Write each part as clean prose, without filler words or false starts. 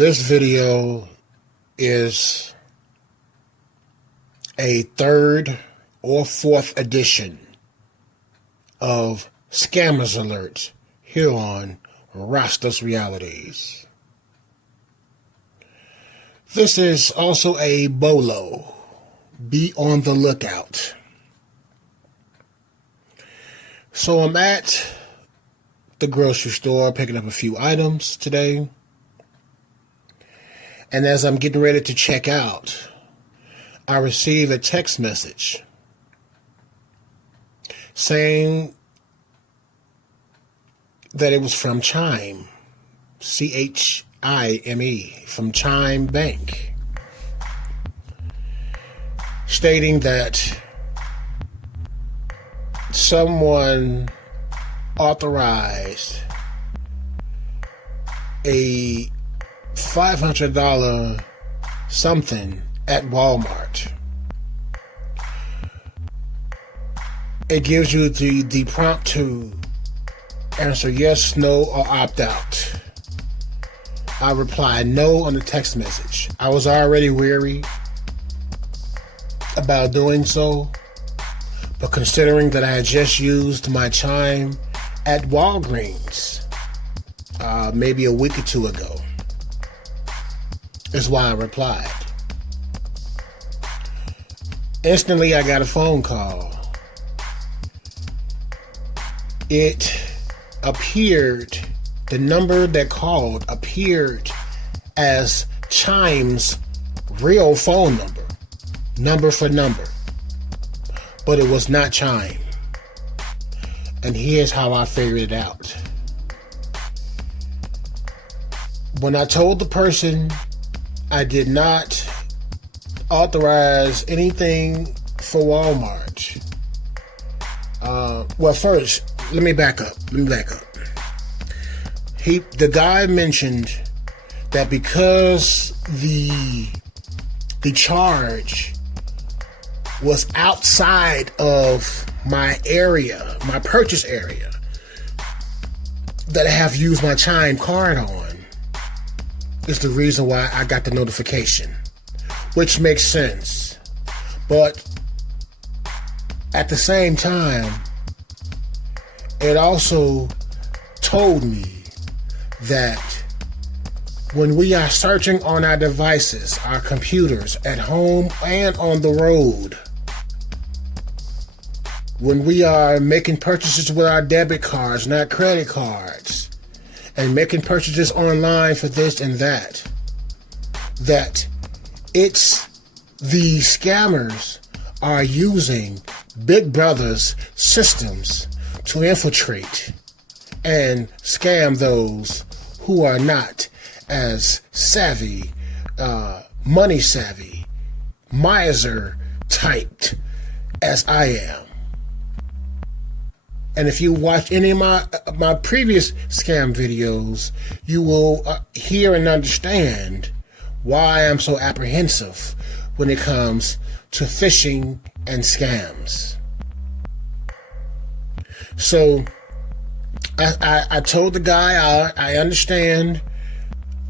This video is a third or fourth edition of Scammers Alert here on Rasta's Realities. This is also a bolo. Be on the lookout. So I'm at the grocery store picking up a few items today. And as I'm getting ready to check out, I receive a text message saying that it was from Chime, C-H-I-M-E, from Chime Bank, stating that someone authorized a $500 something at Walmart. It gives you the prompt to answer yes, no, or opt out. I replied no on the text message. I was already weary about doing so, but considering that I had just used my Chime at Walgreens maybe a week or two ago, is why I replied. Instantly, I got a phone call. It appeared, the number that called appeared as Chime's real phone number for number, but it was not Chime. And here's how I figured it out. When I told the person I did not authorize anything for Walmart. Well, first, let me back up. The guy mentioned that because the charge was outside of my area, my purchase area, that I have used my Chime card on, is the reason why I got the notification, which makes sense. But at the same time, it also told me that when we are searching on our devices, our computers, at home and on the road, when we are making purchases with our debit cards, not credit cards, and making purchases online for this and that it's the scammers are using Big Brother's systems to infiltrate and scam those who are not as savvy, money savvy, miser typed as I am. And if you watch any of my previous scam videos, you will hear and understand why I'm so apprehensive when it comes to phishing and scams. So I told the guy I understand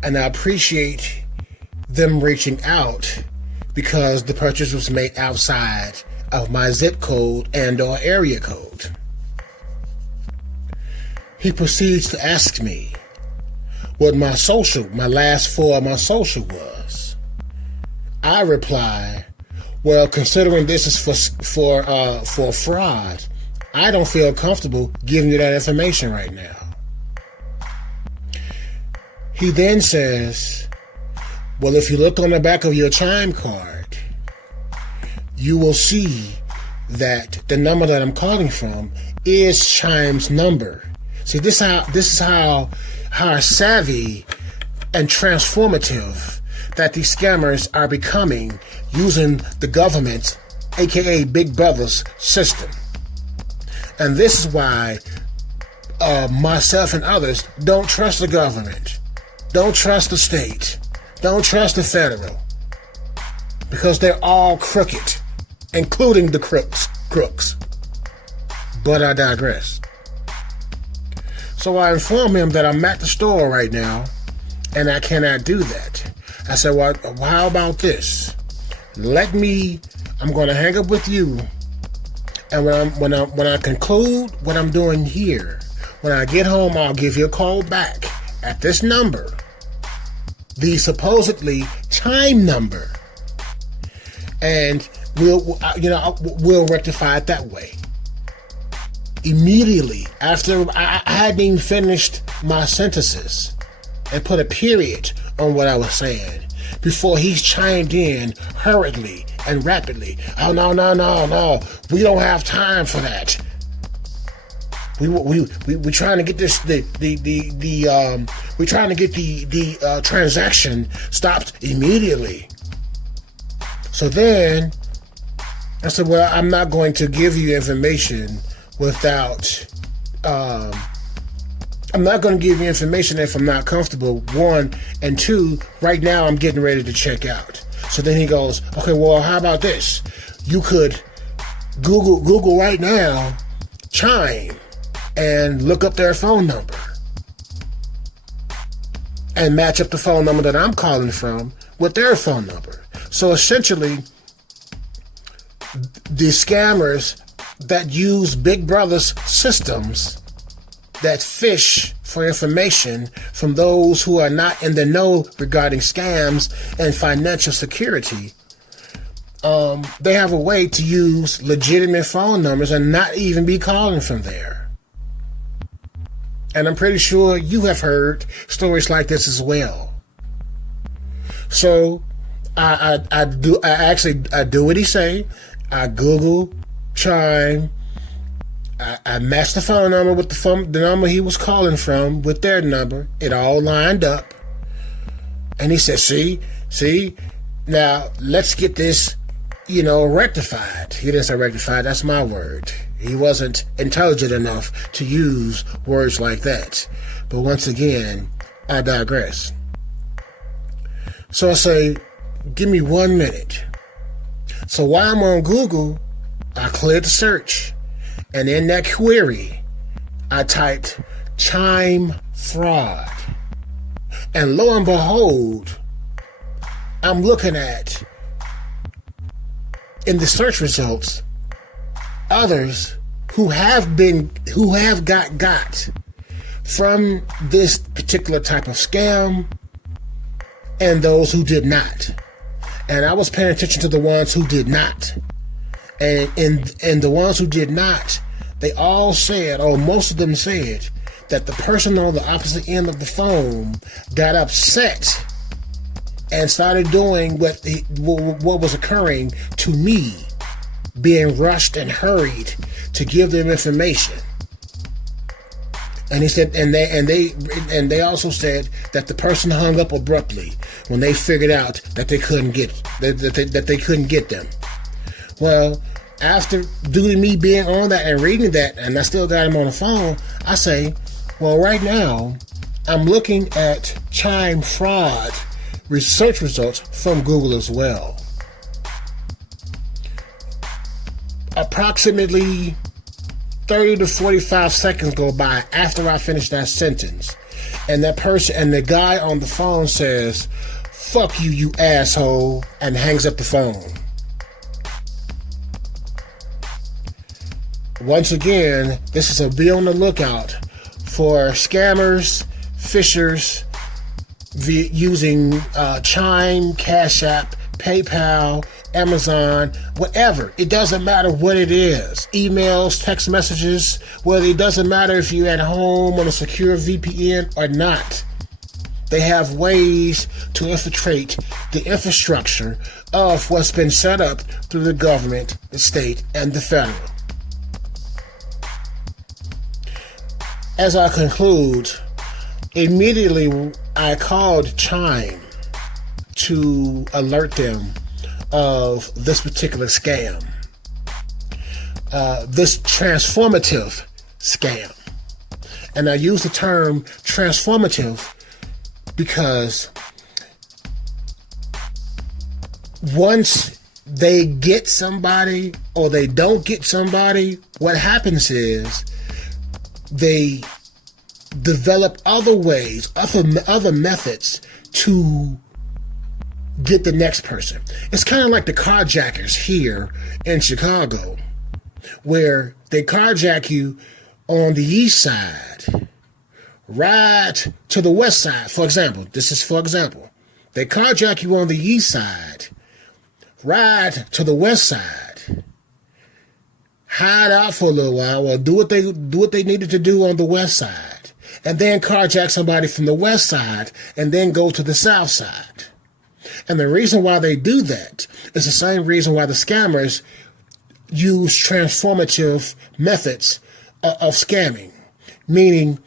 and I appreciate them reaching out because the purchase was made outside of my zip code and or area code. He proceeds to ask me what my last four of my social was. I reply, well, considering this is for fraud, I don't feel comfortable giving you that information right now. He then says, well, if you look on the back of your Chime card, you will see that the number that I'm calling from is Chime's number. See, this is how savvy and transformative that these scammers are becoming using the government's, aka Big Brother's, system. And this is why myself and others don't trust the government, don't trust the state, don't trust the federal, because they're all crooked, including the crooks. But I digress. So I inform him that I'm at the store right now and I cannot do that. I said, well, how about this? I'm going to hang up with you, and when I conclude what I'm doing here, when I get home, I'll give you a call back at this number, the supposedly Chime number, and we'll rectify it that way. Immediately after I hadn't even finished my sentences and put a period on what I was saying, before he's chimed in hurriedly and rapidly. Oh, no, we don't have time for that. We're trying to get this we're trying to get the transaction stopped immediately. So then I said, well, I'm not going to give you information without I'm not going to give you information if I'm not comfortable, one, and two, right now I'm getting ready to check out. So then he goes, okay, well, how about this? You could Google right now Chime and look up their phone number and match up the phone number that I'm calling from with their phone number. So essentially, the scammers that use Big Brother's systems that fish for information from those who are not in the know regarding scams and financial security, they have a way to use legitimate phone numbers and not even be calling from there. And I'm pretty sure you have heard stories like this as well. So I do what he say. I Google Chime. I matched the phone number with the number he was calling from with their number. It all lined up. And he said, see, now let's get this, rectified. He didn't say rectified, that's my word. He wasn't intelligent enough to use words like that. But once again, I digress. So I say, give me 1 minute. So while I'm on Google, I cleared the search. And in that query, I typed Chime fraud. And lo and behold, I'm looking at, in the search results, others who have got from this particular type of scam, and those who did not. And I was paying attention to the ones who did not. And the ones who did not, they all said, or most of them said, that the person on the opposite end of the phone got upset and started doing what was occurring to me, being rushed and hurried to give them information. And he said, and they also said that the person hung up abruptly when they figured out that they couldn't get them. Well, after due to me being on that and reading that, and I still got him on the phone, I say, well, right now I'm looking at Chime fraud research results from Google as well. Approximately 30 to 45 seconds go by after I finish that sentence, and that person and the guy on the phone says, "Fuck you, you asshole," and hangs up the phone. Once again, this is a be on the lookout for scammers, fishers, using Chime, Cash App, PayPal, Amazon, whatever. It doesn't matter what it is. Emails, text messages, whether it doesn't matter if you're at home on a secure VPN or not. They have ways to infiltrate the infrastructure of what's been set up through the government, the state, and the federal. As I conclude, immediately I called Chime to alert them of this particular scam, this transformative scam. And I use the term transformative because once they get somebody or they don't get somebody, what happens is they develop other ways, other methods to get the next person. It's kind of like the carjackers here in Chicago, where they carjack you on the east side, ride to the west side. For example, they carjack you on the east side, ride to the west side, hide out for a little while, or do what they needed to do on the west side, and then carjack somebody from the west side, and then go to the south side. And the reason why they do that is the same reason why the scammers use transformative methods of scamming. Meaning,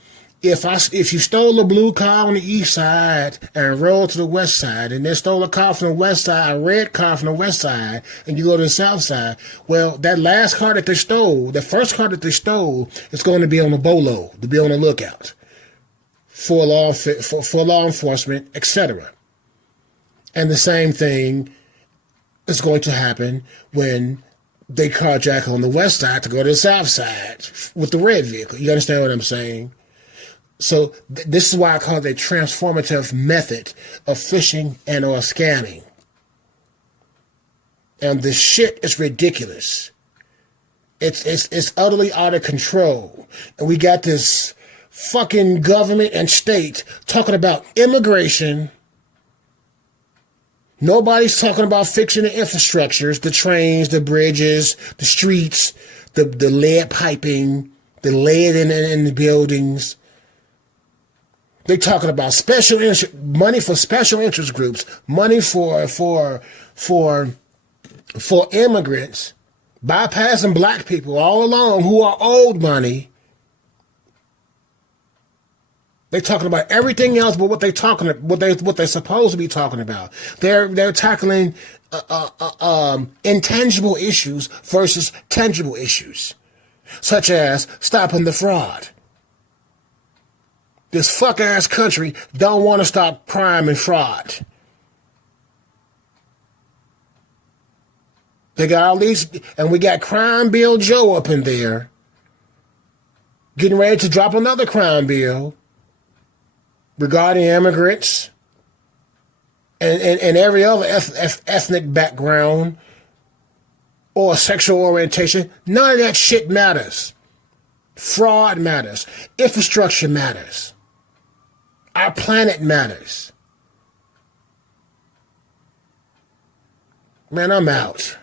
if you stole a blue car on the east side and rode to the west side, and then stole a car from the west side, a red car from the west side, and you go to the south side, well, that last car that they stole, the first car that they stole, is going to be on the bolo, to be on the lookout for law enforcement, etc. And the same thing is going to happen when they carjack on the west side to go to the south side with the red vehicle. You understand what I'm saying? So this is why I call it a transformative method of phishing and or scamming. And this shit is ridiculous. It's utterly out of control. And we got this fucking government and state talking about immigration. Nobody's talking about fixing the infrastructures, the trains, the bridges, the streets, the lead piping, the lead in the buildings. They're talking about money for special interest groups, money for immigrants, bypassing black people all along who are owed money. They're talking about everything else but what they're supposed to be talking about. They're tackling intangible issues versus tangible issues, such as stopping the fraud. This fuck-ass country don't want to stop crime and fraud. They got all these, and we got Crime Bill Joe up in there, getting ready to drop another crime bill regarding immigrants and every other ethnic background or sexual orientation. None of that shit matters. Fraud matters. Infrastructure matters. Our planet matters. Man, I'm out.